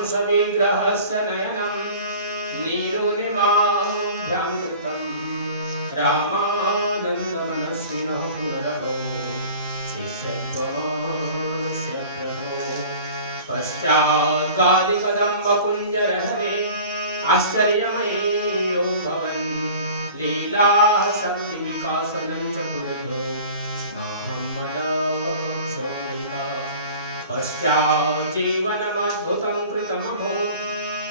विग्रहस्य नयनं नीरुनिमाभ्यामृतं रामानन्दमनस्विनः पुनरहो शिष्यत्वमाश्रद्धो पश्चात्कादिकदम्बकुञ्जरहरे आश्चर्यमये यो भवन् लीला शक्तिविकासनं च कुरुतो नाहं मदक्षोणिता पश्चाज्जीवनमद्भुतं कृतमहो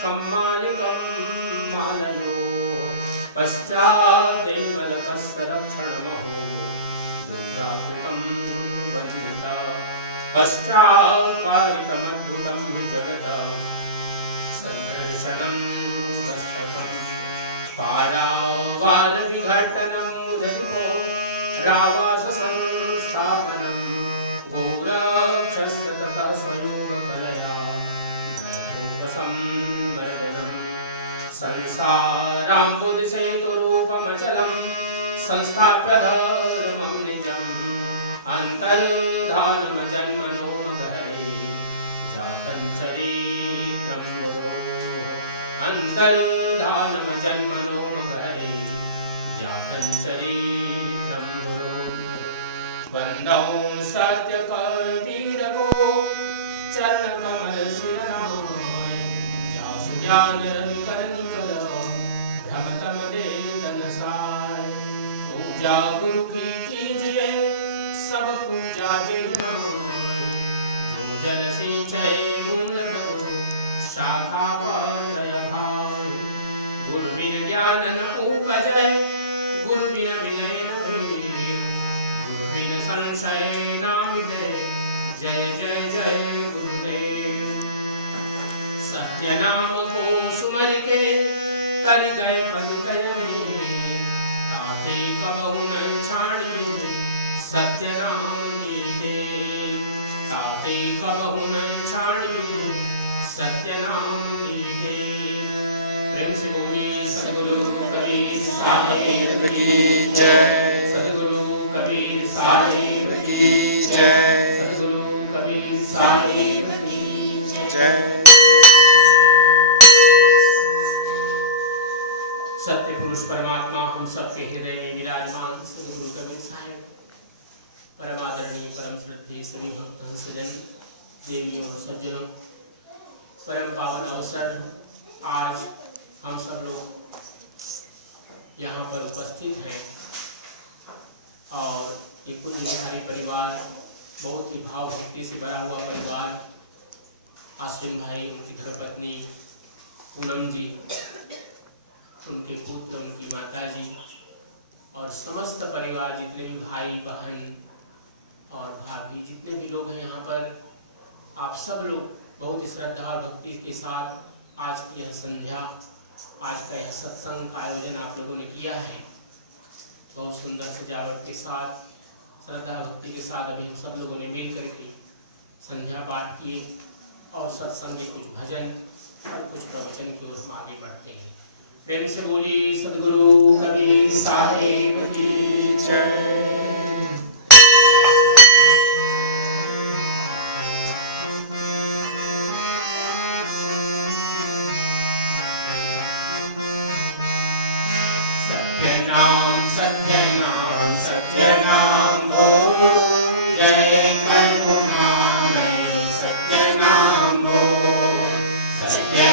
कम्मालिकं मालयो पश्चादेवलकस्य रक्षणमहो दुर्गाकृतं वन्दिता पश्चात्कारितमद्भुतं विजगत सन्दर्शनं दर्शनं पारावारविघटनं मुदरिको रावाससंस्थापनं गोरक्षस्य तथा स्वयोगकलया नररूपसंवर्धनं संसाराम्बुधिसेतुरूपमचलं संस्थाप्य धर्मं निजम् अन्तर्धानमजन्मनो मकरणे जातं चरित्रं गुरोः अन्तर्धानमजन्मनो मकरणे जातं चरित्रं गुरोः वन्दौ सत्यकर्तिरगो चरणकमलशिरनाय व्यासज्ञानकरनिकल भ्रमतमदेदनसाय पूजा गुरु की कीजिए सब पूजा के नाम जो जल सिंचय मूल करो शाखा पर भाव गुरु बिन ज्ञान न उपजय गुरु बिन विनय न भेद गुरु बिन संशय न मिटे जय जय जय गुरुदेव सत्य नाम को सुमर के कर गए पदुकय में ताते कबहु न छाड़ियो सत्य नाम कीर्ते ताते कबहु न छाड़ियो सत्य नाम कीर्ते प्रेम से बोली सद्गुरु कबीर साहिब की जय सद्गुरु कबीर साहिब की जय सद्गुरु कबीर साहिब की जय सत्य पुरुष परमात्मा हम सबके हृदय में विराजमान सद्गुरु कबीर साहिब परम आदरणीय परम श्रद्धेय सभी भक्त सज्जन देवियों और सज्जनों परम पावन अवसर आज हम सब लोग यहाँ पर उपस्थित हैं और एक पुण्यशाली परिवार बहुत ही भाव भक्ति से भरा हुआ परिवार आश्विन भाई उनकी धर्मपत्नी पूनम जी उनके पुत्र उनकी माता जी और समस्त परिवार जितने भी भाई बहन और भाभी जितने भी लोग हैं यहाँ पर आप सब लोग बहुत ही श्रद्धा और भक्ति के साथ आज की यह संध्या आज का यह सत्संग का आयोजन आप लोगों ने किया है बहुत सुंदर सजावट के साथ श्रद्धा भक्ति के साथ अभी हम सब लोगों ने मिल करके संध्या पाठ किए और सत्संग के कुछ भजन और कुछ प्रवचन की ओर हम आगे बढ़ते हैं प्रेम से बोली सद्गुरु कबीर साहिब की जय सत्य नाम बोल जय करुणामय सत्य नाम बोल सत्य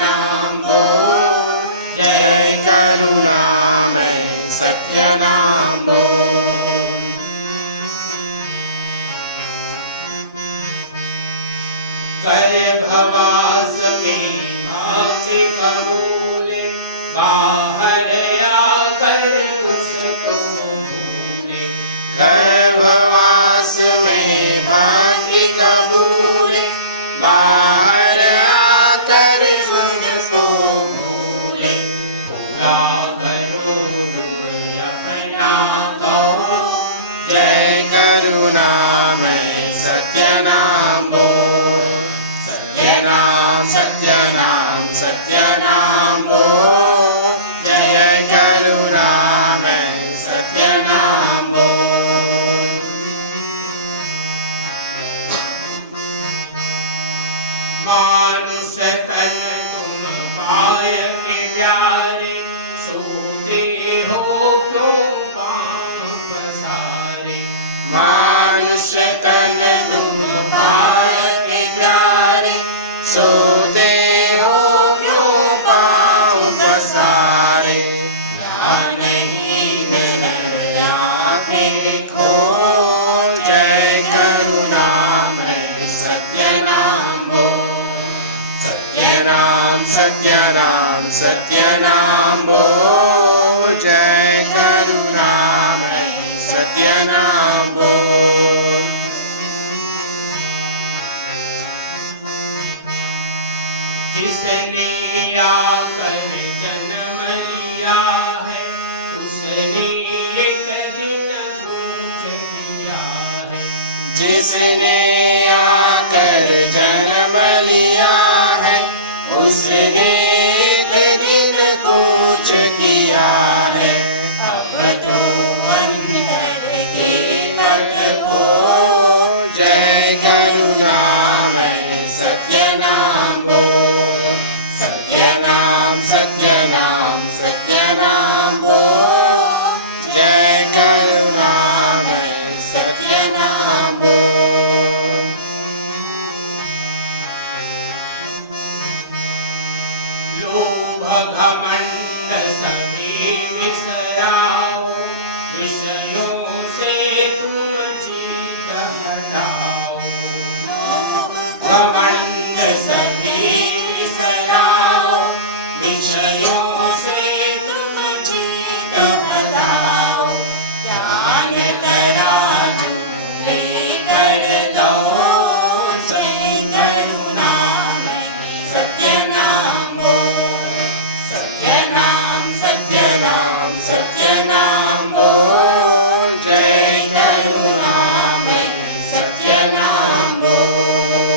नाम बोल जय करुणामय सत्य नाम बोल करे भवास में भाषे कबूल बाहर आकर उसको भूले गर्भवास में भांति कबूल बाहर आकर उसको भूले पूरा करो अपना कहो जय करुणामय सत्य नाम बोल सत्य नाम बोल जय करुणामय सत्य नाम बोल मानुष तन तुम पाय के प्यारे, सोते हो क्यों पांव पसारे। मानुष तन तुम पाय के प्यारे, सोते हो क्यों पांव पसारे। ज्ञानहीन नर आँखें खोल, जय करुणामय सत्य नाम बोल। सत्य नाम सत्य नाम सत्य नाम बोल, जय करुणामय सत्य नाम बोल। जिसने आकर जन्म लिया है, उसने एक दिन कुछ किया है। जिसने आकर जन्म लिया है, उसने एक दिन कुछ किया है। अब तो अंतर के पथ खोल, जय करुणामय सत्य नाम बोल। सत्य नाम सत्य नाम सत्य नाम बोल, जय करुणामय सत्य नाम बोल। लोभ घमंड सभी विसराओ, विषयों से तुम चित्त हटाओ। घमंड सभी विसराओ, विषयों से तुम चित्त हटाओ। ज्ञान तराजू लेकर दौड़, जय करुणामय सत्य नाम बोल। सत्य नाम सत्य नाम सत्य नाम बोल, जय करुणामय सत्य नाम बोल।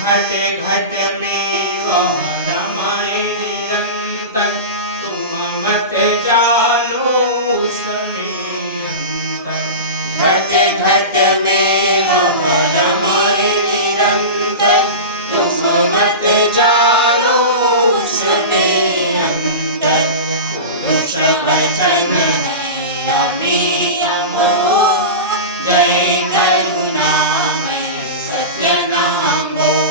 घट घट में वह रमाए निरंतर, तुम मत जानो उसमें अंतर। घट घट में वह रमाए निरंतर, तुम मत जानो उसमें अंतर। पुरुष वचन है अभी अमोल, जय करुणामय सत्य नाम बोल।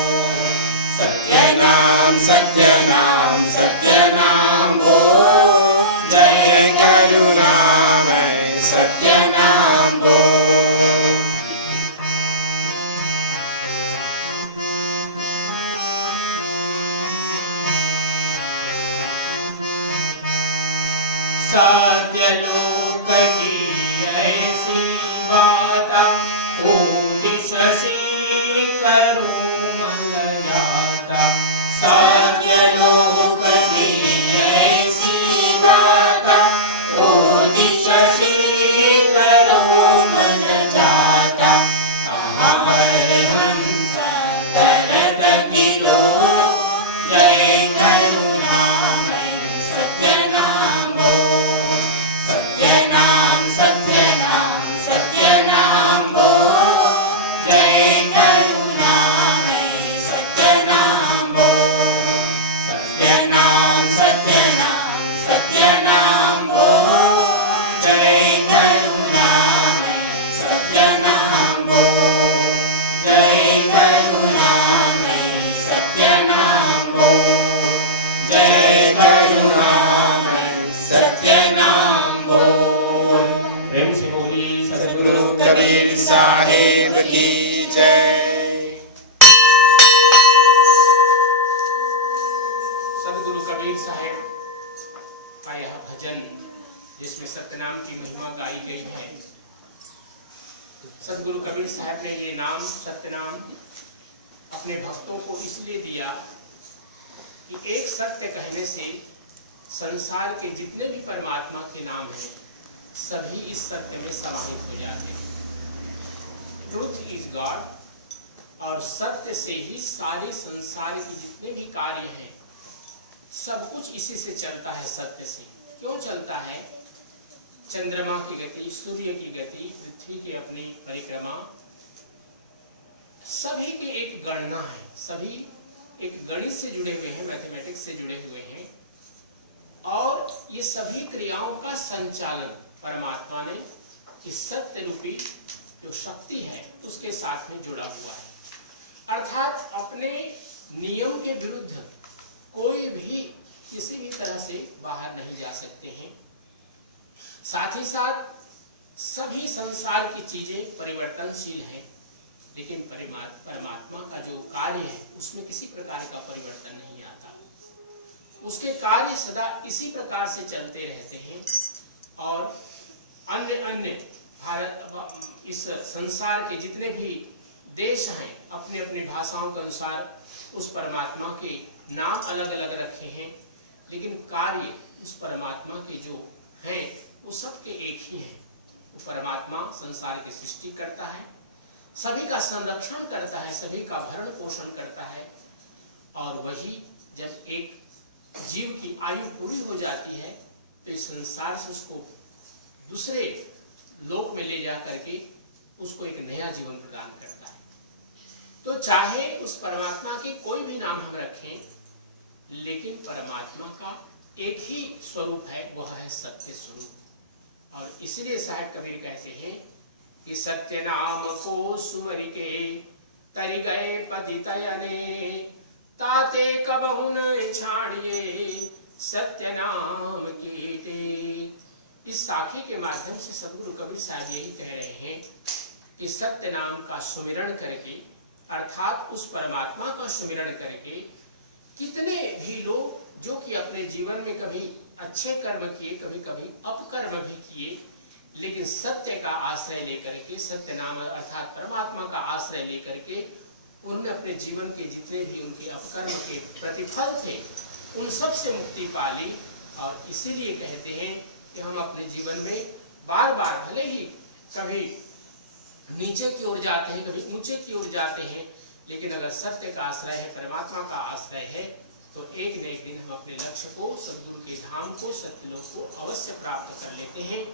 सत्य नाम सत्य नाम सत्य नाम बोल, जय करुणामय सत्य नाम बोल। सत्यलोक की ऐसी बात, ओ शशि करो मन जाता। सत्यलोक की ऐसी बात, ओ शशि करो मन जाता। अमर हंस करत गिलो, जय करुणामय सत्य नाम बोल। सत्य नाम सत्य नाम सत्य नाम बोल, जय करुणामय सत्य नाम बोल। सत्य नाम सत्य नाम सत्य नाम बोल, जय करुणामय सत्य नाम बोल। जय करुणामय सत्य नाम बोल, जय करुणामय सत्य नाम बोल। प्रेम से बोली सद्गुरु कबीर साहिब की जय। सदगुरु कबीर साहिब का यह भजन, जिसमें सत्यनाम की महिमा गाई गई है। सदगुरु कबीर साहब ने ये नाम सत्यनाम अपने भक्तों को इसलिए दिया कि एक सत्य कहने से संसार के जितने भी परमात्मा के नाम हैं, सभी इस सत्य में समाहित हो जाते हैं। ट्रूथ इज गॉड, और सत्य से ही सारे संसार के जितने भी कार्य हैं, सब कुछ इसी से चलता है, सत्य से। क्यों चलता है? चंद्रमा की गति, सूर्य की गति, पृथ्वी की अपनी परिक्रमा, सभी की एक गणना है, सभी एक गणित से जुड़े हुए हैं, मैथमेटिक्स से जुड़े हुए हैं, और ये सभी क्रियाओं का संचालन परमात्मा ने इस सत्य रूपी जो शक्ति है उसके साथ में जुड़ा हुआ है। अर्थात अपने नियम के विरुद्ध कोई भी किसी भी तरह से बाहर नहीं जा सकते हैं। साथ ही साथ सभी संसार की चीजें परिवर्तनशील हैं, लेकिन परमात्मा का जो कार्य है उसमें किसी प्रकार का परिवर्तन नहीं आता। उसके कार्य सदा इसी प्रकार से चलते रहते हैं, और अन्य अन्य भारत इस संसार के जितने भी देश हैं अपने अपनी भाषाओं के अनुसार उस परमात्मा के नाम अलग अलग रखे हैं, लेकिन कार्य उस परमात्मा के जो हैं वो सबके एक ही हैं। वो परमात्मा संसार की सृष्टि करता है, सभी का संरक्षण करता है, सभी का भरण पोषण करता है, और वही जब एक जीव की आयु पूरी हो जाती है तो इस संसार से उसको दूसरे लोक में ले जा करके उसको एक नया जीवन प्रदान करता है। तो चाहे उस परमात्मा के कोई भी नाम हम रखें, लेकिन परमात्मा का एक ही स्वरूप है, वह है सत्य स्वरूप। और इसलिए साहिब कबीर कहते हैं कि सत्य नाम को सुमर के तरि गए पतितयने, ताते कबहु न छाड़िए सत्य नाम कीटे। इस साखी के माध्यम से सदगुरु कबीर साहब यही कह रहे हैं कि सत्य नाम का सुमिरण करके, अर्थात उस परमात्मा का सुमिरण करके कितने भी लोग जो कि अपने जीवन में कभी अच्छे कर्म किए, कभी कभी अपकर्म भी किए, लेकिन सत्य का आश्रय लेकर के, सत्य नाम अर्थात परमात्मा का आश्रय लेकर के उनने अपने जीवन के जितने भी उनके अपकर्म के प्रतिफल थे उन सब से मुक्ति पा ली। और इसीलिए कहते हैं कि हम अपने जीवन में बार बार भले ही कभी नीचे की ओर जाते हैं, कभी ऊंचे की ओर जाते हैं, लेकिन अगर सत्य का आश्रय है, परमात्मा का आश्रय है, तो एक न एक दिन हम अपने लक्ष्य को, सद्गुरु के धाम को, सत्यलोक को अवश्य प्राप्त कर लेते हैं।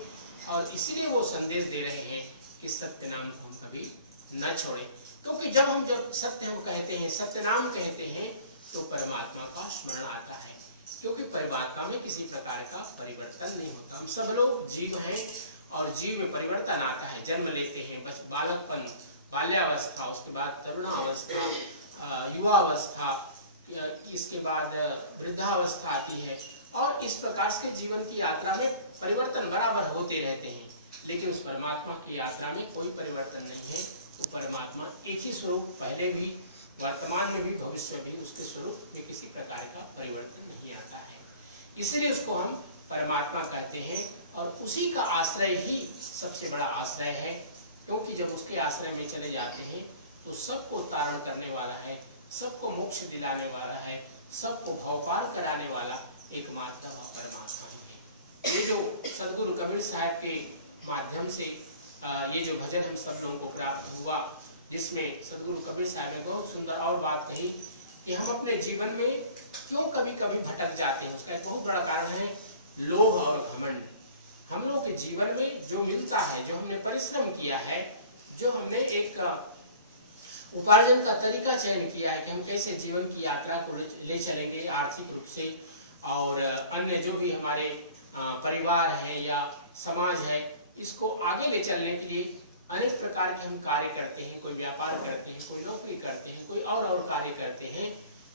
और इसलिए वो संदेश दे रहे हैं कि सत्य नाम को हम कभी न छोड़ें, क्योंकि जब सत्य हम कहते हैं, सत्य नाम कहते हैं, तो परमात्मा का स्मरण आता है, क्योंकि परमात्मा में किसी प्रकार का परिवर्तन नहीं होता। हम सब लोग जीव हैं और जीव में परिवर्तन आता है, जन्म लेते हैं, बस बालकपन, बाल्यावस्था, उसके बाद तरुणावस्था, युवावस्था, इसके बाद वृद्धावस्था आती है, और इस प्रकार से जीवन की यात्रा में परिवर्तन बराबर होते रहते हैं। लेकिन उस परमात्मा की यात्रा में कोई परिवर्तन नहीं है। वो परमात्मा एक ही स्वरूप, पहले भी, वर्तमान में भी, भविष्य भी उसके स्वरूप में किसी प्रकार का परिवर्तन नहीं आता है। इसलिए उसको हम परमात्मा कहते हैं, और उसी का आश्रय ही सबसे बड़ा आश्रय है, क्योंकि जब उसके आश्रय में चले जाते हैं तो सबको तारण करने वाला है, सबको मोक्ष दिलाने वाला है, सबको भवपार कराने वाला एकमात्र परमात्मा है। ये जो सदगुरु कबीर साहब के माध्यम से ये जो भजन हम सब लोगों को प्राप्त हुआ, जिसमें सदगुरु कबीर साहब ने बहुत सुंदर और बात कही कि हम अपने जीवन में क्यों कभी कभी भटक जाते हैं। उसका एक बहुत बड़ा कारण है लोभ और घमंड। हम लोग के जीवन में जो मिलता है, जो हमने परिश्रम किया है, जो हमने एक उपार्जन का तरीका चयन किया है कि हम कैसे जीवन की यात्रा को ले चलेंगे आर्थिक रूप से, और अन्य जो भी हमारे परिवार है या समाज है, इसको आगे ले चलने के लिए अनेक प्रकार के हम कार्य करते हैं। कोई व्यापार करते हैं, कोई नौकरी करते हैं, कोई और कार्य करते हैं।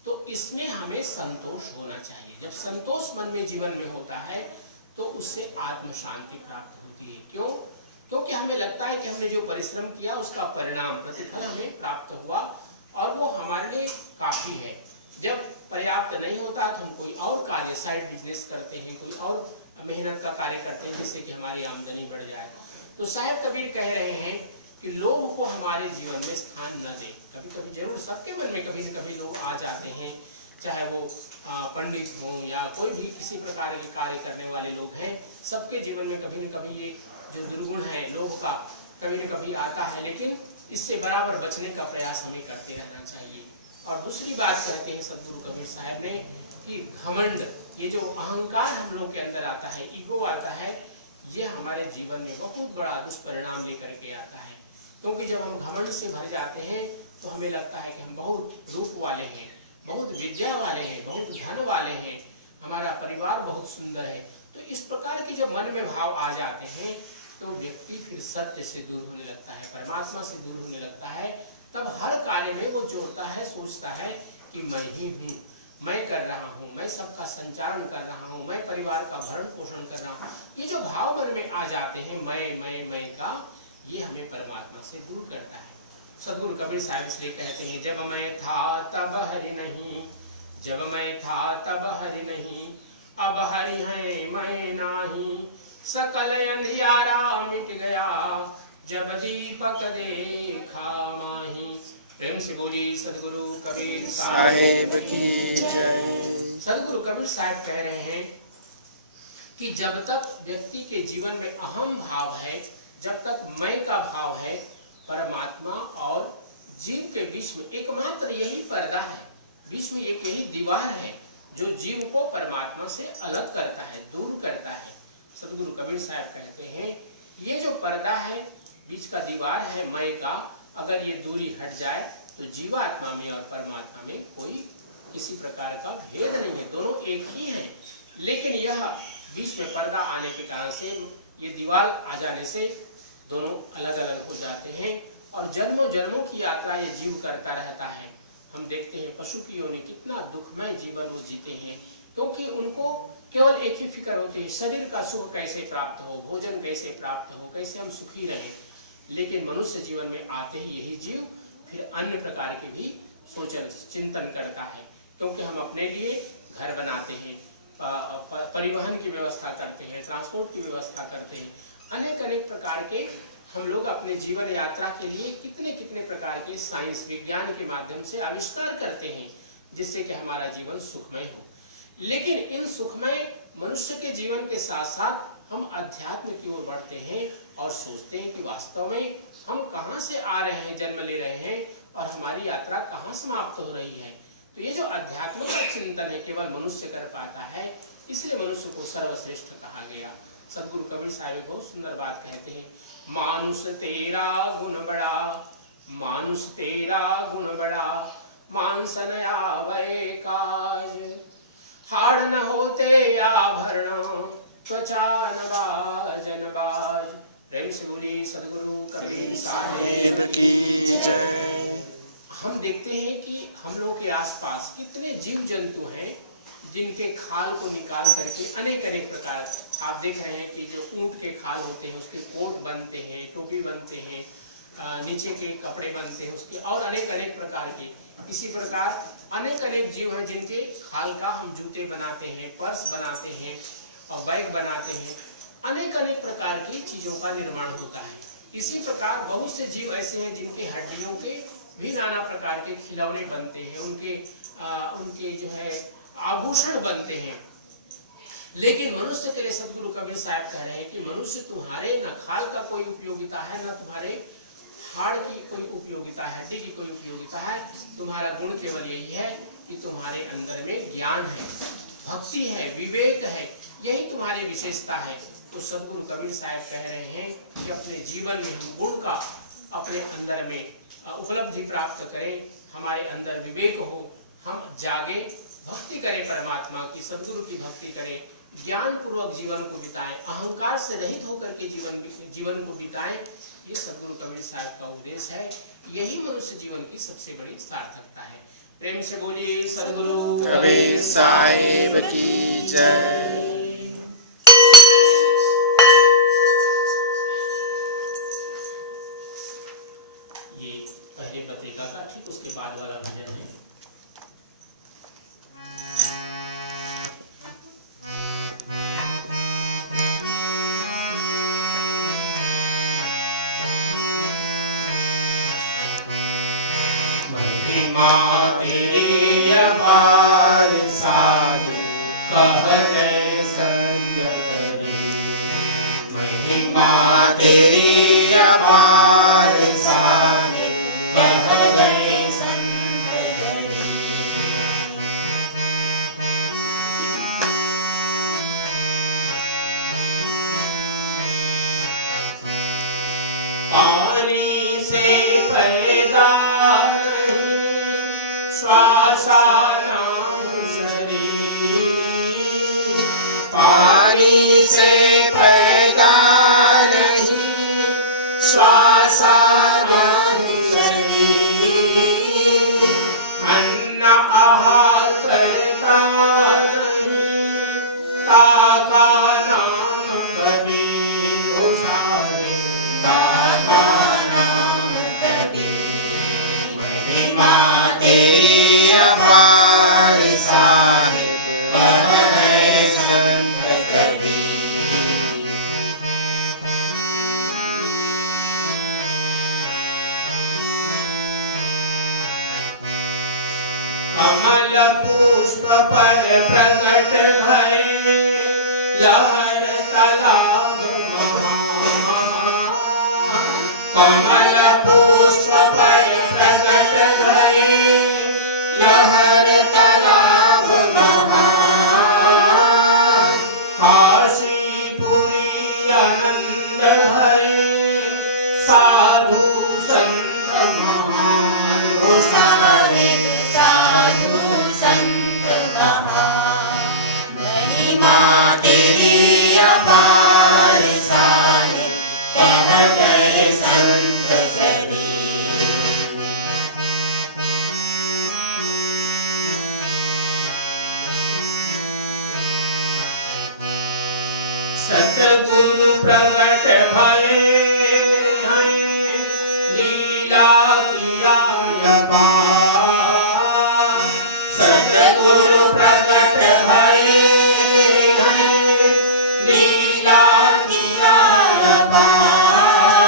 तो इसमें हमें संतोष होना चाहिए। जब संतोष मन में, जीवन में होता है, तो उससे आत्म शांति प्राप्त होती है। क्यों? क्योंकि हमें लगता है कि हमने जो परिश्रम किया उसका परिणाम, प्रतिफल हमें प्राप्त हुआ, और वो हमारे लिए काफी है। जब पर्याप्त नहीं होता तो हम कोई और कार्य, साइड बिजनेस करते हैं, कोई और मेहनत का कार्य करते हैं, जिससे कि हमारी आमदनी बढ़ जाए। तो साहिब कबीर कह रहे हैं कि लोग को हमारे जीवन में स्थान न दे। कभी कभी जरूर सबके मन में कभी न कभी लोग आ जाते हैं, चाहे वो पंडित हों या कोई भी किसी प्रकार के कार्य करने वाले लोग हैं, सबके जीवन में कभी न कभी ये जो दुर्गुण है लोग का कभी न कभी आता है, लेकिन इससे बराबर बचने का प्रयास हमें करते रहना चाहिए। और दूसरी बात कहते हैं सदगुरु कबीर साहब ने कि घमंड, ये जो अहंकार हम लोग के अंदर आता है, ईगो आता है, ये हमारे जीवन में बहुत बड़ा दुष्परिणाम लेकर के आता है। क्योंकि जब हम घमंड से भर जाते हैं तो हमें लगता है कि हम बहुत रूप वाले हैं, बहुत विद्या वाले हैं, बहुत धन वाले हैं, हमारा परिवार बहुत सुंदर है। तो इस प्रकार के जब मन में भाव आ जाते हैं तो व्यक्ति फिर सत्य से दूर होने लगता है, परमात्मा से दूर होने लगता है। तब हर कार्य में वो जोड़ता है, सोचता है कि मैं ही हूँ, मैं कर रहा हूँ, मैं सबका संचालन कर रहा हूँ, मैं परिवार का भरण पोषण कर रहा हूँ। ये जो भाव मन में आ जाते हैं मैं का, ये हमें परमात्मा से दूर करता है। सदगुरु कबीर साहब इसलिए कहते हैं, जब मैं था तब हरि नहीं, जब मैं था तब हरि नहीं, अब हरि है मैं नाही, सकल अंधियारा मिट गया, जब दीपक देखा माही। प्रेम से बोली सदगुरु कबीर साहेब की जय। सदगुरु कबीर साहब कह रहे हैं कि जब तक व्यक्ति के जीवन में अहम भाव है, जब तक मैं का भाव है, परमात्मा और जीव के बीच में एकमात्र यही पर्दा है, बीच में एक यही दीवार है जो जीव को परमात्मा से अलग करता है, दूर करता है। सदगुरु कबीर साहब कहते हैं ये जो पर्दा है, बीच का दीवार है मैं का, अगर ये दूरी हट जाए तो जीवात्मा में और परमात्मा में कोई किसी प्रकार का भेद नहीं है, दोनों एक ही हैं। लेकिन यह बीच में पर्दा आने के कारण से, ये दीवार आ जाने से दोनों अलग अलग हो जाते हैं और जन्मों जन्मों की यात्रा ये जीव करता रहता है। हम देखते हैं पशु की योनि कितना दुखमय जीवन वो जीते हैं, क्योंकि उनको केवल एक ही फिक्र होती है, शरीर का सुख कैसे प्राप्त हो, भोजन कैसे प्राप्त हो, कैसे हम सुखी रहें। लेकिन मनुष्य जीवन में आते ही यही जीव फिर अन्य प्रकार के भी सोचन चिंतन करता है, क्योंकि हम अपने लिए घर बनाते हैं, परिवहन की व्यवस्था करते हैं, ट्रांसपोर्ट की व्यवस्था करते हैं, अनेक अनेक प्रकार के हम लोग अपने जीवन यात्रा के लिए कितने कितने प्रकार के साइंस विज्ञान के माध्यम से आविष्कार करते हैं, जिससे कि हमारा जीवन सुखमय हो। लेकिन इन सुखमय मनुष्य के जीवन के साथ साथ हम अध्यात्म की ओर बढ़ते हैं और सोचते हैं कि वास्तव में हम कहाँ से आ रहे हैं, जन्म ले रहे हैं और हमारी यात्रा कहाँ समाप्त हो रही है। तो ये जो अध्यात्म का चिंतन है केवल मनुष्य कर पाता है, इसलिए मनुष्य को सर्वश्रेष्ठ कहा गया। सदगुरु कबीर साहब बहुत सुंदर बात कहते हैं, मानुष तेरा गुण बड़ा, मानुष तेरा गुण बड़ा, मानस न आवे काज, हाड़ न होते आभरण, त्वचा न बाजन बाज। प्रेम से बोली सदगुरु कबीर साहेब की जय। हम देखते हैं कि हम लोग के आसपास कितने जीव जंतु हैं जिनके खाल को निकाल करके अनेक अनेक प्रकार, आप देख रहे हैं कि जो ऊंट के खाल होते हैं उसके कोट बनते हैं, टोपी बनते हैं, नीचे के कपड़े बनते हैं उसके, और अनेक अनेक प्रकार के। इसी प्रकार अनेक अनेक जीव हैं जिनके खाल का हम जूते बनाते हैं, पर्स बनाते हैं और बैग बनाते हैं, अनेक अनेक प्रकार की चीजों का निर्माण होता है। इसी प्रकार बहुत से जीव ऐसे हैं जिनके हड्डियों के भी नाना प्रकार के खिलौने बनते हैं, उनके जो है आभूषण बनते हैं। लेकिन मनुष्य के लिए सदगुरु कबीर साहब कह रहे हैं कि मनुष्य तुम्हारे न खाल का कोई उपयोगिता है, न तुम्हारे हाड़ की कोई उपयोगिता है, हड्डी की कोई उपयोगिता है। तुम्हारा गुण केवल यही है कि तुम्हारे अंदर में ज्ञान है, भक्ति है, विवेक है, यही तुम्हारी विशेषता है। तो सदगुरु कबीर साहब कह रहे हैं कि अपने जीवन में हम गुण का अपने अंदर में उपलब्धि प्राप्त करें, हमारे अंदर विवेक हो, हम जागे, भक्ति करें परमात्मा की, सदगुरु की भक्ति करें, ज्ञान पूर्वक जीवन को बिताएं, अहंकार से रहित होकर के जीवन को बिताएं। ये सदगुरु कबीर साहब का उपदेश है, यही मनुष्य जीवन की सबसे बड़ी सार्थकता है। प्रेम से बोलिए सदगुरु कबीर साहेब की जय। ये पहले पत्रिका का ठीक उसके बाद वाला भजन है। महिमा तेरी अपार साध कह गए संत हरि, महिमा तेरी अपार साध कह गए संत हरि। श्वासानां शरीर पानी से पैदा नहीं श्वासानां शरीर अन्न आहार करता नहीं ताका नाम कबीर हुसारे ताका नाम कबीर महिमा तेरी अपार साहिब कह है संत कबीर कमल पुष्प पर प्रकट भये लहर तालाब महान कमल पुष्प पर प्रकट भये लहर तालाब महान काशीपुरी आनंद भये साधु संत महान हो साहिब साधु संत महान महिमा तेरी अपार साहिब कह गए संत कबीर सतगुरु प्रकट भये हैं लीला किया अपार सतगुरु प्रकट भये हैं लीला किया अपार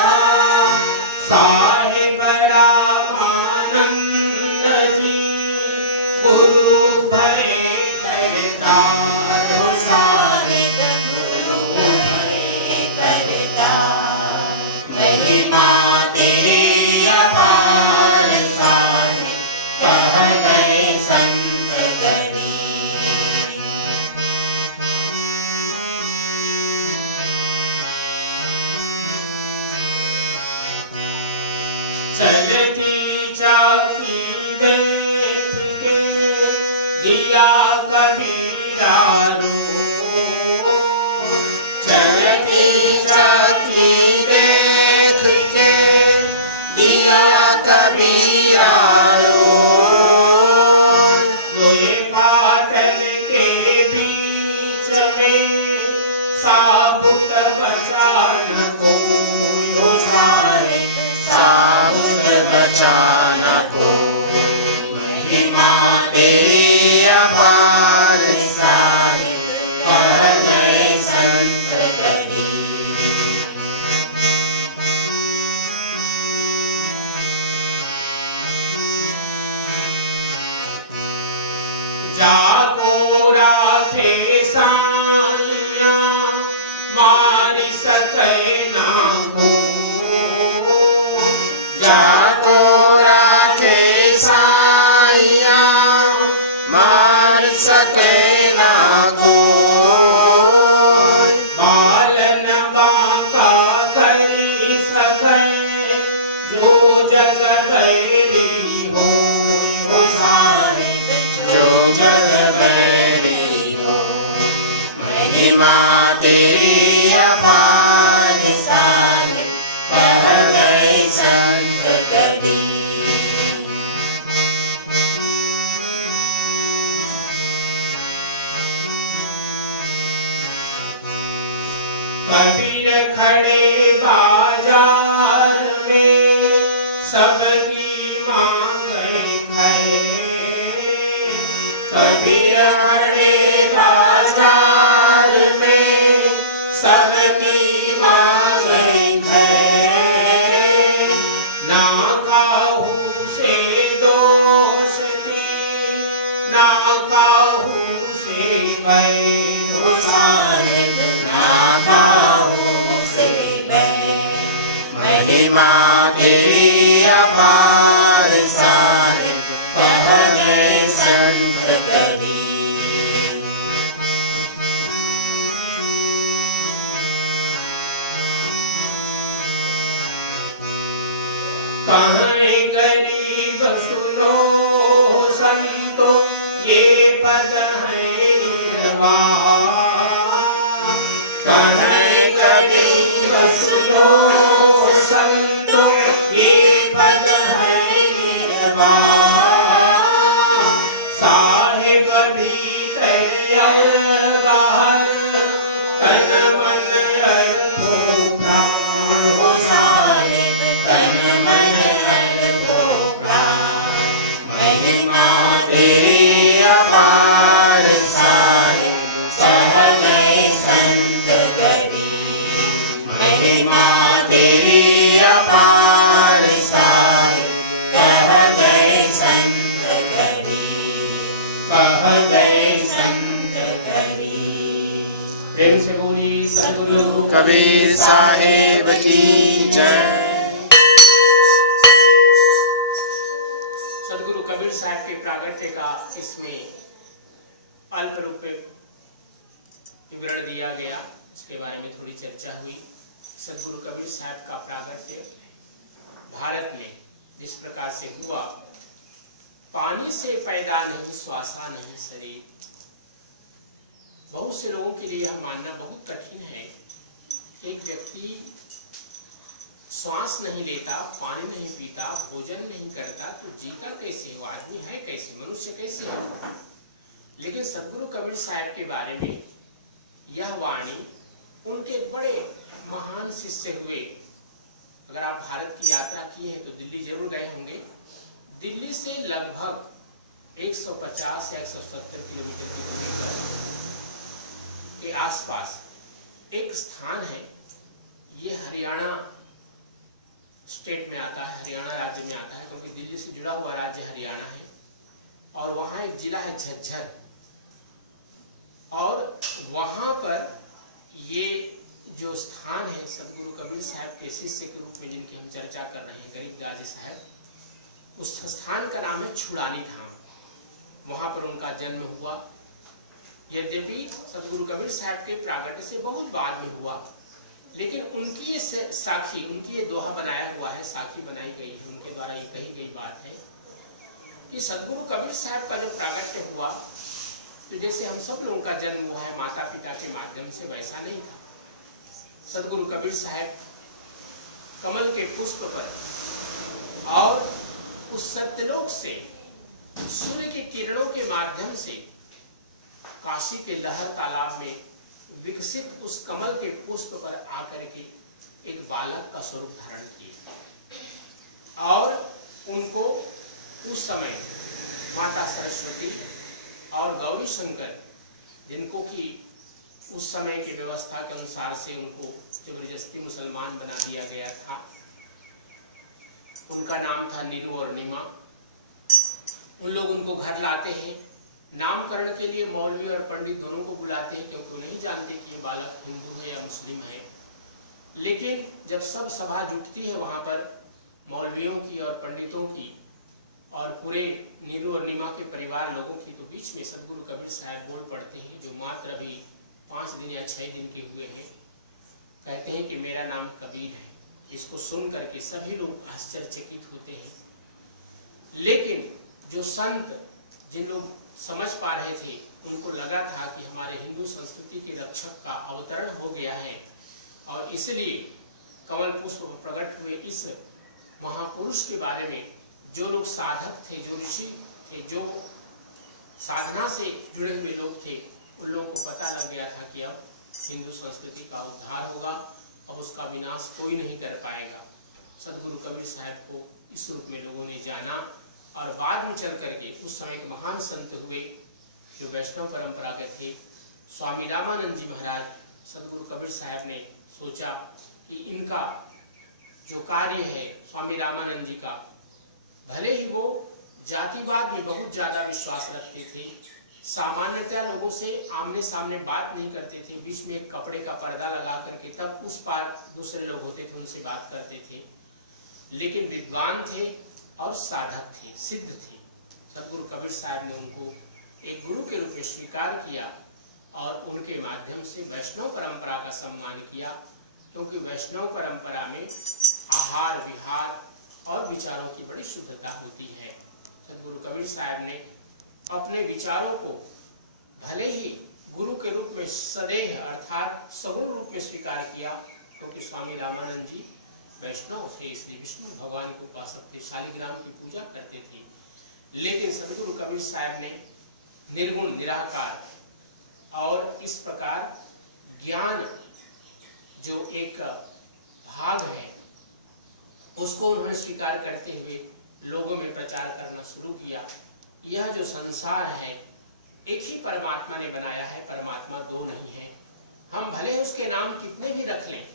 साहिब रामानंद जी गुरु भये करतार हो साहिब गुरु भये करतार महिमा तेरी अपार साहिब कह गए संत कबीर चलती चाकी देख के दिया कबीरा रो चलती जाती देख के दिया कबीरा रोज दोए पाटन के बीच में साबुत बचान कोई हो साहिब साबुत बचाना को महिमा तेरी अपार साहिब कह गए संत कबीर जागो राखे साइया मारी सके ना को जाको राखे साइया मार सके ना कोई बालन बांका करी सके जो जग बैरी हो साहिब जो जग बैरी हो महिमा तेरी अपार साहिब कह गए संत कबीर कबीर खड़े बाजार में सबकी मांग है कबीर खड़े बाजार में सबकी मांग है ना काहू से दोष थी ना काहू से बैर हो साहिब ना गाओ से बैर महिमा तेरी अपार साहिब कह गए संत कबीर कहें गरीब सुनो संतो ये पद है निर्वाण। कहे कबीर सुनो संतो ये पद है निर्वाण। साहेब भीतर अवतार तन मन अर्पो प्राण। हो साहेब तन मन अर्पो प्राण। महिमा तेरी अपार साहेब सह गए संत गरीब। महिमा तेरी अपार साहेब कह गए संत गरीब। कह गए संत गरीब। प्रेम से बोली सद्गुरु कबीर साहेब की जय। सद्गुरु कबीर साहब के प्रागट्य का इसमें अल्प रूप में विवरण दिया गया, उसके बारे में थोड़ी चर्चा हुई। सद्गुरु कबीर साहब का प्रागट्य भारत में जिस प्रकार से हुआ, पानी से पैदा नहीं श्वासा नहीं शरीर। बहुत से लोगों के लिए यह मानना बहुत कठिन है। एक व्यक्ति श्वास नहीं लेता, पानी नहीं पीता, भोजन नहीं करता तो जीता कैसे? वो आदमी है कैसे, मनुष्य कैसे है? लेकिन सद्गुरु कबीर साहब के बारे में यह वाणी उनके बड़े महान शिष्य हुए। अगर आप भारत की यात्रा किए हैं तो दिल्ली जरूर गए होंगे। दिल्ली से लगभग 150 या 170 किलोमीटर की दूरी पर के आसपास एक स्थान है। ये हरियाणा स्टेट में आता है, हरियाणा राज्य में आता है, क्योंकि दिल्ली से जुड़ा हुआ राज्य हरियाणा है। और वहाँ एक जिला है झज्जर, और वहाँ पर ये जो स्थान है सद्गुरु कबीर साहब के शिष्य के रूप में जिनकी हम चर्चा कर रहे हैं, गरीब दादी साहब, उस स्थान का नाम है छुड़ानी धाम। वहाँ पर उनका जन्म हुआ। यद्यपि सद्गुरु कबीर साहब के प्रागट्य से बहुत बाद में हुआ, लेकिन उनकी ये साखी, उनकी ये दोहा बनाया हुआ है, साखी बनाई गई है, उनके द्वारा ये कही गई बात है कि सद्गुरु कबीर साहब का जो प्रागट्य हुआ तो जैसे हम सब लोगों का जन्म हुआ है माता पिता के माध्यम से, वैसा नहीं था। सद्गुरु कबीर साहब कमल के पुष्प पर और उस सत्यलोक से सूर्य की किरणों के माध्यम से काशी के लहर तालाब में विकसित उस कमल के पुष्प पर आकर के एक बालक का स्वरूप धारण किए। और उनको उस समय माता सरस्वती और गौरी शंकर, जिनको कि उस समय की व्यवस्था के अनुसार से उनको जबरदस्ती मुसलमान बना दिया गया था, उनका नाम था नीलू और नीमा। उन लोग उनको घर लाते हैं, नामकरण के लिए मौलवी और पंडित दोनों को बुलाते हैं, क्योंकि वो नहीं जानते कि ये बालक हिंदू है या मुस्लिम है। लेकिन जब सब सभा जुटती है वहां पर मौलवियों की और पंडितों की और पूरे नीरू और नीमा के परिवार लोगों की, तो बीच में सद्गुरु कबीर साहब बोल पड़ते हैं, जो मात्र अभी 5 दिन या 6 दिन के हुए हैं। कहते हैं कि मेरा नाम कबीर है। इसको सुन करके सभी लोग आश्चर्यचकित होते हैं। लेकिन जो संत, जिन लोग समझ पा रहे थे, उनको लगा था कि हमारे हिंदू संस्कृति के रक्षक का अवतरण हो गया है, और इसलिए कमल पुष्प प्रकट हुए इस महापुरुष के बारे में जो लोग साधक थे, जो ऋषि थे, जो साधना से जुड़े हुए लोग थे, उन लोगों को पता लग गया था कि अब हिंदू संस्कृति का उद्धार होगा, अब उसका विनाश कोई नहीं कर पाएगा। सद्गुरु कबीर साहब को इस रूप में लोगों ने जाना, और बाद में चल करके उस समय एक महान संत हुए जो वैष्णव परंपरा के थे, स्वामी रामानंद जी महाराज। सद्गुरु कबीर साहब ने सोचा कि इनका जो कार्य है स्वामी रामानंद जी का, भले ही वो जातिवाद में बहुत ज्यादा विश्वास रखते थे, सामान्यतः लोगों से आमने सामने बात नहीं करते थे, बीच में एक कपड़े का पर्दा लगा करके तब उस पार दूसरे लोग होते थे उनसे बात करते थे, लेकिन विद्वान थे और साधक थे, सिद्ध थे। सद्गुरु कबीर साहब ने उनको एक गुरु के रूप में स्वीकार किया और उनके माध्यम से वैष्णव परंपरा का सम्मान किया, क्योंकि वैष्णव परंपरा में आहार विहार और विचारों की बड़ी शुद्धता होती है। सद्गुरु कबीर साहब ने अपने विचारों को भले ही गुरु के रूप में सदेह अर्थात सगुण रूप में स्वीकार किया, क्योंकि स्वामी रामानंद जी वैष्णव से श्री विष्णु भगवान के उपासक थे, शालिग्राम की पूजा करते थे। लेकिन सदगुरु कबीर साहब ने निर्गुण निराकार और इस प्रकार ज्ञान जो एक भाग है उसको उन्होंने स्वीकार करते हुए लोगों में प्रचार करना शुरू किया। यह जो संसार है एक ही परमात्मा ने बनाया है, परमात्मा दो नहीं है। हम भले उसके नाम कितने भी रख लें,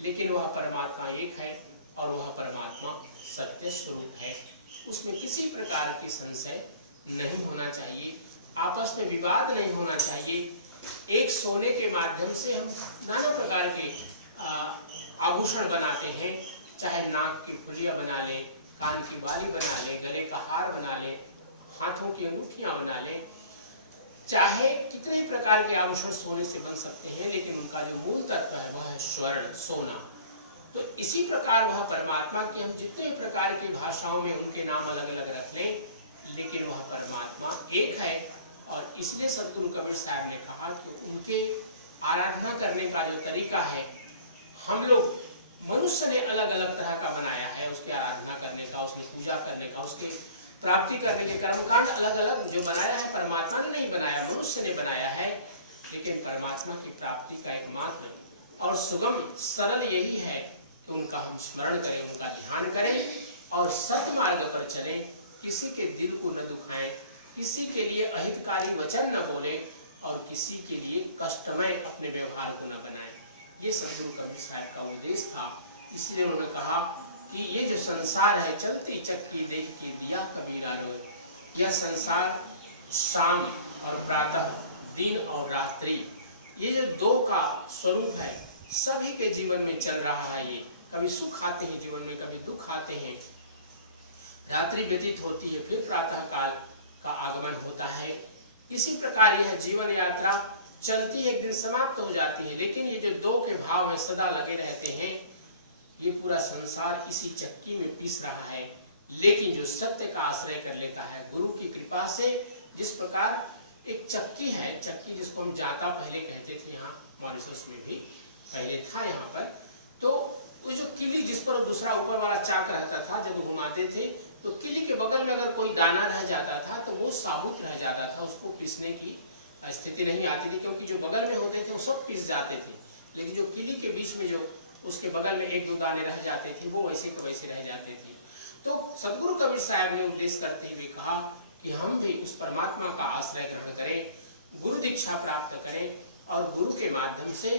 लेकिन वह परमात्मा एक है और वह परमात्मा सत्य स्वरूप है। उसमें किसी प्रकार की संशय नहीं होना चाहिए, आपस में विवाद नहीं होना चाहिए। एक सोने के माध्यम से हम नाना प्रकार के आभूषण बनाते हैं, चाहे नाक की फुलिया बना ले, कान की बाली बना ले, गले का हार बना ले, हाथों की अंगूठियां बना ले, चाहे कितने प्रकार के आभूषण सोने से बन सकते हैं, लेकिन उनका जो मूल तत्व है वह है स्वर्ण, सोना। तो इसी प्रकार वह परमात्मा की हम जितने प्रकार की भाषाओं में उनके नाम अलग अलग रख लें, लेकिन वह परमात्मा एक है। और इसलिए सदगुरु कबीर साहब ने कहा कि उनके आराधना करने का जो तरीका है, हम लोग मनुष्य ने अलग अलग तरह का बनाया है, उसकी आराधना करने का, उसकी पूजा करने का, उसके प्राप्ति करने के कर्मकांड अलग अलग जो बनाया है परमात्मा ने नहीं बनाया, मनुष्य ने बनाया है। लेकिन परमात्मा की प्राप्ति का एकमात्र और सुगम सरल यही है कि उनका हम स्मरण करें, उनका ध्यान करें और सत्मार्ग पर चलें, किसी के दिल को न दुखाएं, किसी के लिए अहितकारी वचन न बोले और किसी के लिए कष्टमय अपने व्यवहार को न बनाएं। ये सदगुरु कबीर साहब का उपदेश था। इसलिए उन्होंने कहा कि ये जो संसार है चलती चक्की देख के दिया कबीरा रोए। यह संसार शाम और प्रातः, दिन और रात्रि, ये जो दो का स्वरूप है, सभी के जीवन में चल रहा है। ये कभी सुख आते हैं जीवन में, कभी दुख आते हैं, रात्रि व्यतीत होती है, फिर प्रातः काल का आगमन होता है। इसी प्रकार यह जीवन यात्रा चलती है, एक दिन समाप्त हो जाती है। लेकिन ये जो दो के भाव है सदा लगे रहते हैं। ये पूरा संसार इसी चक्की में पीस रहा है। लेकिन जो सत्य का आश्रय कर लेता है गुरु की कृपा से, जिस प्रकार एक चक्की है, चक्की जिसको हम जाता पहले कहते थे, यहाँ मॉरिशस में भी पहले था यहाँ पर, तो वो जो किली जिस पर दूसरा ऊपर वाला चाक रहता था, जब घुमाते थे तो किली के बगल में अगर कोई दाना रह जाता था तो वो साबुत रह जाता था, उसको पीसने की स्थिति नहीं आती थी, क्योंकि जो बगल में होते थे वो सब पीस जाते थे। लेकिन जो किली के बीच में जो उसके बगल में एक दो दाने रह जाते थे, वो वैसे के वैसे रह जाते थे। तो सदगुरु कबीर साहब ने उपदेश करते हुए कहा कि हम भी उस परमात्मा का आश्रय ग्रहण करें, गुरु दीक्षा प्राप्त करें और गुरु के माध्यम से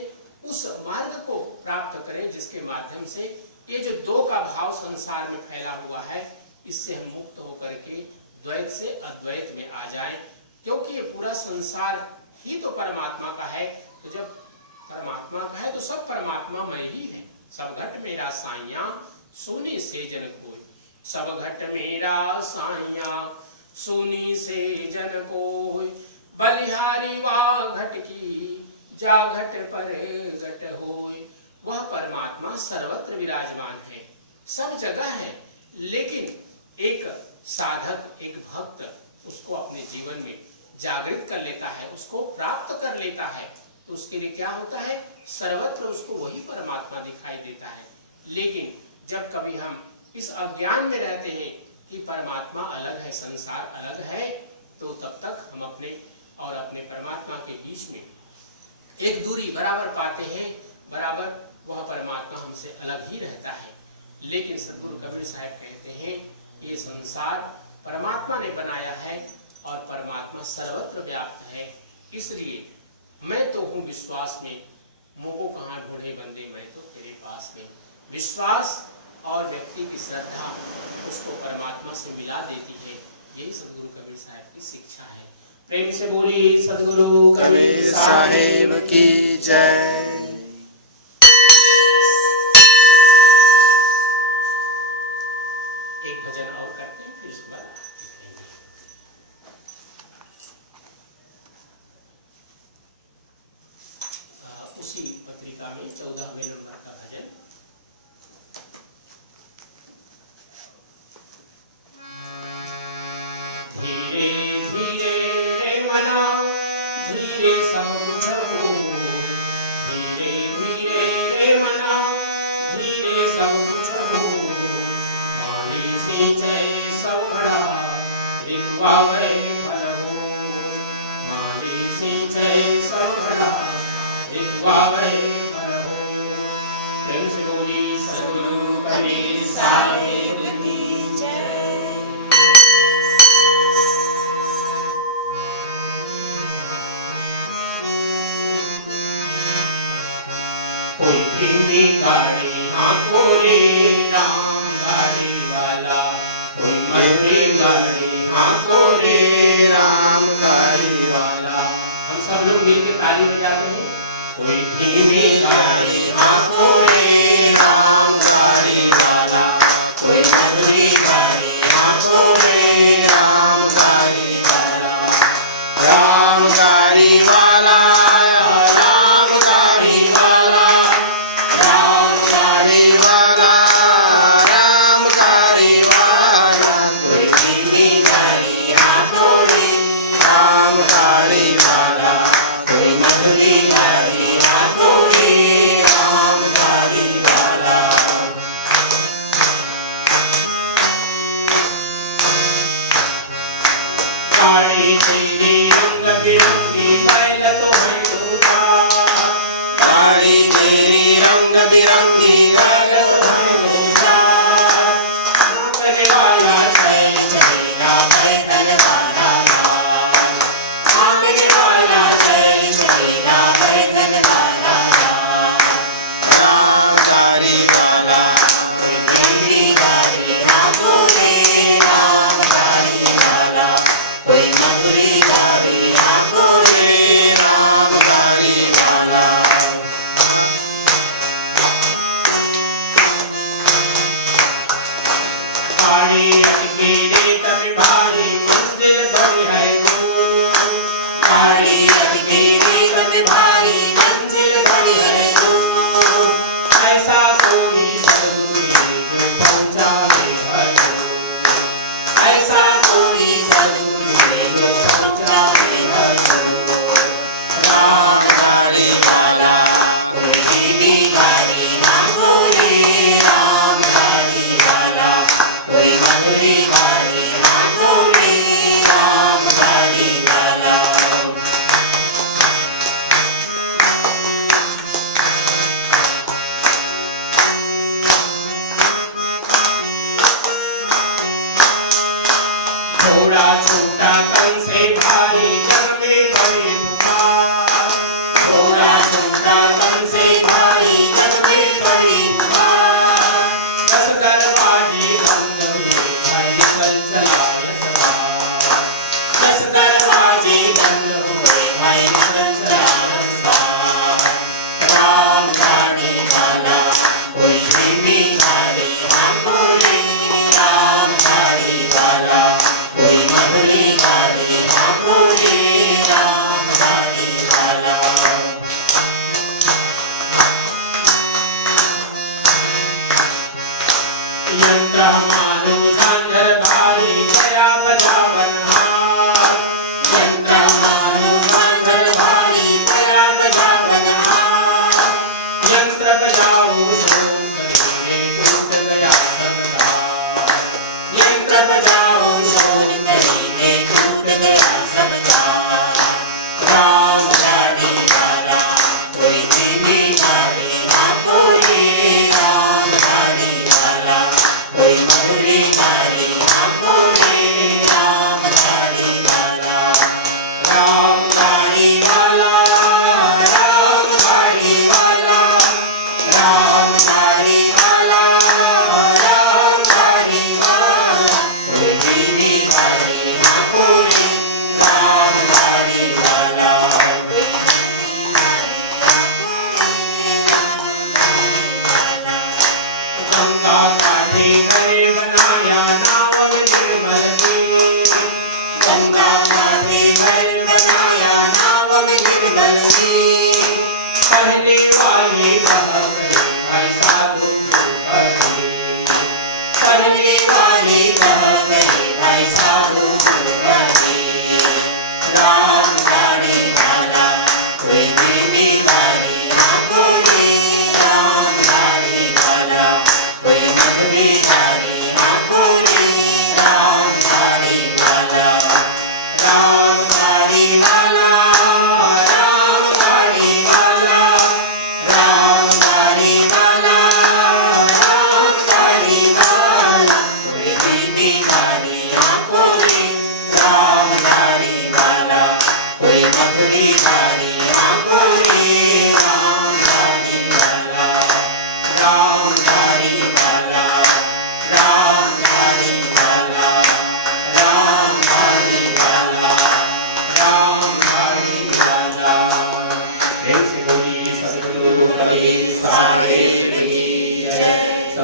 उस मार्ग को प्राप्त करें जिसके माध्यम से ये जो दो का भाव संसार में फैला हुआ है, इससे हम मुक्त होकर के द्वैत से अद्वैत में आ जाएं। क्योंकि ये पूरा संसार ही तो परमात्मा का है। तो जब परमात्मा का है तो सब परमात्मा में ही है। सब घट मेरा साइया सोनी से जन कोई, सब घट मेरा साइया सोनी से जन कोई, बलिहारी वाह घट की जा घट पर घट होय। वह परमात्मा सर्वत्र विराजमान है, सब जगह है। लेकिन एक साधक, एक भक्त उसको अपने जीवन में जागृत कर लेता है, उसको प्राप्त कर लेता है, तो उसके लिए क्या होता है, सर्वत्र उसको वही परमात्मा दिखाई देता है। लेकिन जब कभी हम इस अज्ञान में रहते हैं कि परमात्मा अलग है, संसार अलग है, तो तब तक हम अपने और अपने परमात्मा के बीच में एक दूरी बराबर पाते हैं, बराबर वह परमात्मा हमसे अलग ही रहता है। लेकिन सदगुरु कबीर साहब कहते हैं ये संसार परमात्मा ने बनाया है और परमात्मा सर्वत्र व्याप्त है। इसलिए मैं तो हूँ विश्वास में, मोह कहाँ ढूंढे बंदे, मैं तो तेरे पास में। विश्वास और व्यक्ति की श्रद्धा उसको परमात्मा से मिला देती है। यही सदगुरु कबीर साहब की शिक्षा है। प्रेम से बोली सदगुरु कबीर साहेब की जय। एक भजन और करते हैं, फिर उसके बाद उसी पत्रिका में 14वें नंबर का भजन। धीरे धीरे सिंचय सब घड़ा ऋतुआवे फल हो माली सिंचय सब घड़ा ऋतुआवे फल हो। प्रेम से बोली सद्गुरु कबीर साहिब की जय। कोई धीमी गाड़ी हाँ कोई राम गाड़ी वाला कोई मधुरी गाड़ी हाँ कोई राम गाड़ी वाला। हम सब लोग मिलकर ताली बजाते हैं। कोई धीमी गाड़ी हाँ कोई राम गाड़ी वाला कोई मधुरी गाड़ी हाँ कोई राम गाड़ी वाला। राम गाड़ी वाला राम गाड़ी वाला राम गाड़ी वाला राम गाड़ी वाला कोई धीमी गाड़ी हाँ कोई राम गाड़ी वाला कोई मधुरी गाड़ी हाँ कोई राम गाड़ी वाला। गाड़ी तेरी रंग बिरंगी बैल तो भंडूरा गाड़ी तेरी रंग बिरंगी बैल तो भंडूरा। नाचने वाला जय चलेगा बैठने वाला लाल नाचने वाला जय चलेगा बैठने वाला लाल। राम गाड़ी वाला कोई धीमी गाड़ी हाँ कोई राम गाड़ी वाला कोई मधुरी गाड़ी हाँ कोई राम गाड़ी वाला। गाड़ी अटके रेत में भारी मंजिल बड़ी है दूर गाड़ी अटके रेत में भारी मंजिल बड़ी है दूर। ऐसा कोई सद्गुरु है जो पहुंचावे हजूर ऐसा कोई सद्गुरु है जो पहुंचावे हजूर। राम गाड़ी वाला कोई धीमी गाड़ी हाँ कोई राम गाड़ी वाला कोई मधुरी गाड़ी हाँ कोई राम गाड़ी वाला। घोड़ा छूटा तन से भाई जग में पड़ी पुकार घोड़ा छूटा तन से भाई जग में पड़ी पुकार। दस दरवाजे बंद हुए भाई चल चलाए सवार दस दरवाजे बंद हुए भाई चल चलाए सवार। राम गाड़ी वाला कोई धीमी गाड़ी हाँ कोई राम गाड़ी वाला कोई मधुरी गाड़ी हाँ कोई राम गाड़ी वाला। यंत्र मालो झांझर भाई गया बजावन हार यंत्र मालो झांझर भाई गया बजावन हार। यंत्र बजाओ धूम करेंगे टूट गया सब तार यंत्र बजाओ शोर करेंगे टूट गया सब तार। राम गाड़ी वाला कोई धीमी गाड़ी हाँ कोई राम गाड़ी वाला कोई मधुरी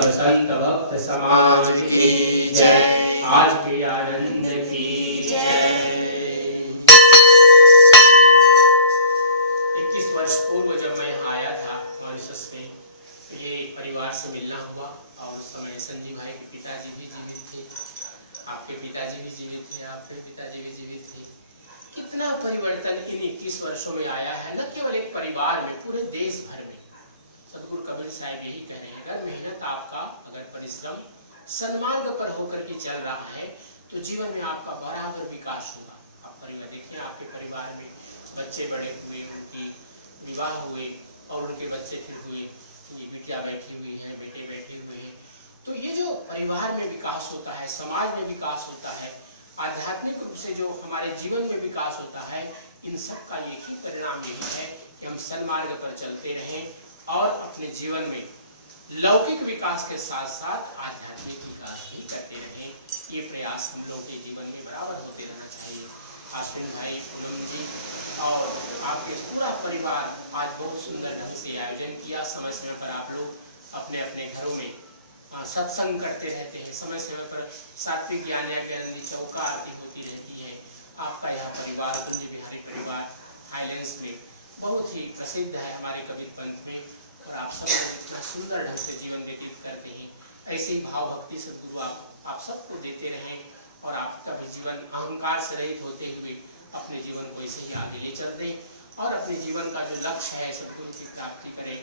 सब संत भक्त समाज की जय। आज के आनंद की जय। 21 वर्ष पूर्व जब मैं यहाँ आया था मॉरिशस में, तो ये एक परिवार से मिलना हुआ और उस समय संजीव भाई के पिताजी भी जीवित थे, आपके पिताजी भी जीवित थे, आपके पिताजी भी जीवित थे। कितना परिवर्तन इन 21 वर्षों में आया है, न केवल एक परिवार में, पूरे देश भर में। सदगुरु कबीर साहब यही कह रहे हैं, अगर मेहनत आपका, अगर परिश्रम सन्मार्ग पर होकर के चल रहा है तो जीवन में आपका बराबर विकास होगा। आप परिवार देखिए, आपके परिवार में बच्चे बड़े हुए, उनकी विवाह हुए और उनके बच्चे फिर हुए, ये बिटिया बैठी हुई है, बेटे बैठे हुए हैं। तो ये जो परिवार में विकास होता है, समाज में विकास होता है, आध्यात्मिक रूप से जो हमारे जीवन में विकास होता है, इन सब का एक ही परिणाम यही है कि हम सन्मार्ग पर चलते रहें और अपने जीवन में लौकिक विकास के साथ साथ आध्यात्मिक विकास भी करते रहें। ये प्रयास हम लोग के जीवन में बराबर होते रहना चाहिए। आश्विन भाई, पूनम जी और आपके पूरा परिवार आज बहुत सुंदर ढंग से आयोजन किया। समय समय पर आप लोग अपने अपने घरों में सत्संग करते रहते हैं, समय समय पर सात्विक ज्ञान या ज्ञान चौका आरती होती रहती है। आपका यह परिवार कुंज बिहारी परिवार हाईलैंड्स में बहुत ही प्रसिद्ध है हमारे कबीर पंथ में, और आप सब लोग इतना सुंदर ढंग से जीवन व्यतीत करते हैं। ऐसे ही भाव भक्ति सदगुरु आप सबको देते रहें और आपका भी जीवन अहंकार से रहित होते हुए अपने जीवन को ऐसे ही आगे ले चलते और अपने जीवन का जो लक्ष्य है सदगुरु की प्राप्ति करें,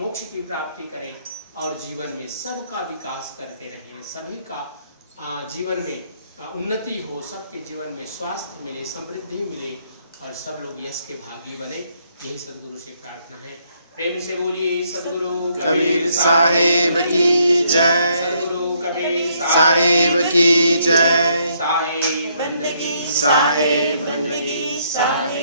मोक्ष की प्राप्ति करें और जीवन में सबका विकास करते रहें, सभी का जीवन में उन्नति हो, सबके जीवन में स्वास्थ्य मिले, समृद्धि मिले और सब लोग यश के भागी बने। यही सदगुरु से प्रार्थना है। प्रेम से बोलिए सदगुरु कबीर साहेब की जय। सदगुरु कबीर साहेब की जय। साहेब बंदगी, साहेब बंदगी, साहेब